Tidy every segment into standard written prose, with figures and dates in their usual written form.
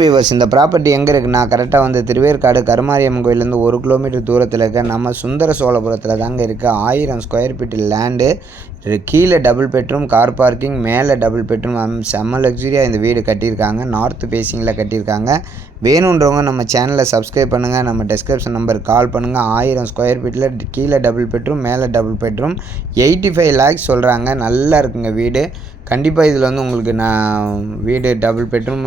Viewers, இந்த property எங்கே இருக்குன்னா கரெக்டாக வந்து திருவேற்காடு கருமாரியம்மன் கோயிலேருந்து 1 கிலோமீட்டர் தூரத்தில் இருக்க நம்ம சுந்தர சோழபுரத்தில் தாங்க இருக்குது. 1000 ஸ்கொயர் ஃபீட் லேண்டு. கீழே டபுள் பெட்ரூம், கார் பார்க்கிங், மேலே டபுள் பெட்ரூம். செம்ம லக்ஸுரியாக இந்த வீடு கட்டியிருக்காங்க. நார்த் ஃபேஸிங்கில் கட்டியிருக்காங்க. வேணுன்றவங்க நம்ம சேனலை சப்ஸ்கிரைப் பண்ணுங்கள். நம்ம டிஸ்கிரிப்ஷன் நம்பருக்கு கால் பண்ணுங்கள். 1000 ஸ்கொயர் ஃபீட்டில் கீழே டபுள் பெட்ரூம், மேலே டபுள் பெட்ரூம். 85 லேக்ஸ் சொல்கிறாங்க. நல்லா இருக்குங்க வீடு. கண்டிப்பாக இதில் வந்து உங்களுக்கு நான் வீடு டபுள் பெட்ரூம்,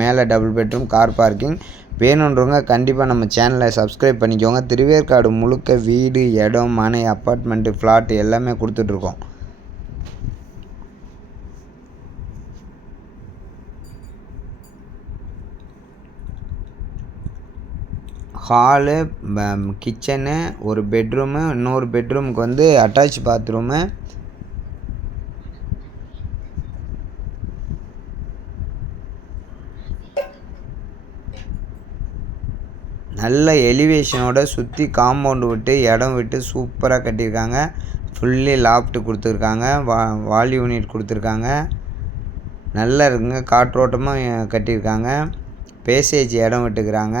மேலே டபுள் பெட்ரூம், கார் பார்க்கிங் வேணுன்றவங்க கண்டிப்பாக நம்ம சேனலை சப்ஸ்கிரைப் பண்ணிக்கோங்க. திருவேற்காடு முழுக்க வீடு, இடம், மனை, அப்பார்ட்மெண்ட்டு, ஃப்ளாட்டு எல்லாமே கொடுத்துட்ருக்கோம். ஹாலு, கிச்சனு, ஒரு பெட்ரூமு, இன்னொரு பெட்ரூமுக்கு வந்து அட்டாச் பாத்ரூமு. நல்ல எலிவேஷனோட சுற்றி காம்பவுண்டு விட்டு இடம் விட்டு சூப்பராக கட்டியிருக்காங்க. ஃபுல்லி லாஃப்ட் கொடுத்துருக்காங்க. வால் யூனிட் கொடுத்துருக்காங்க. நல்லா இருக்குங்க. காற்றோட்டமாக கட்டியிருக்காங்க. பேசேஜ் இடம் விட்டுக்கிறாங்க.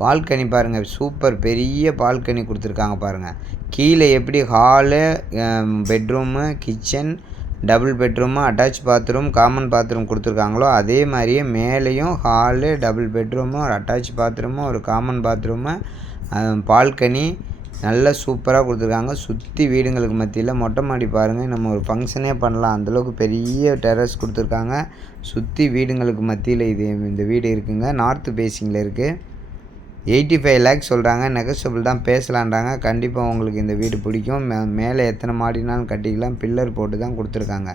பால்கனி பாருங்கள், சூப்பர் பெரிய பால்கனி கொடுத்துருக்காங்க பாருங்கள். கீழே எப்படி hall, bedroom, kitchen, double bedroom, attach bathroom, common bathroom கொடுத்துருக்காங்களோ அதே மாதிரியே மேலேயும் ஹாலு, டபுள் பெட்ரூமு, ஒரு அட்டாச் பாத்ரூமு, ஒரு காமன் பாத்ரூமு, பால்கனி நல்லா சூப்பராக கொடுத்துருக்காங்க. சுற்றி வீடுங்களுக்கு மத்தியில் மொட்டை மாடி பாருங்கள். நம்ம ஒரு ஃபங்க்ஷனே பண்ணலாம், அந்தளவுக்கு பெரிய டெரஸ் கொடுத்துருக்காங்க. சுற்றி வீடுங்களுக்கு மத்தியில் இந்த வீடு இருக்குங்க. நார்த்து ஃபேஸிங்கில் இருக்குது. 85 லேக்ஸ் சொல்கிறாங்க. நெகோஷியபிள் தான், பேசலான்றாங்க. கண்டிப்பாக உங்களுக்கு இந்த வீடு பிடிக்கும். மேலே எத்தனை மாடினாலும் கட்டிக்கலாம். பில்லர் போட்டு தான் கொடுத்துருக்காங்க.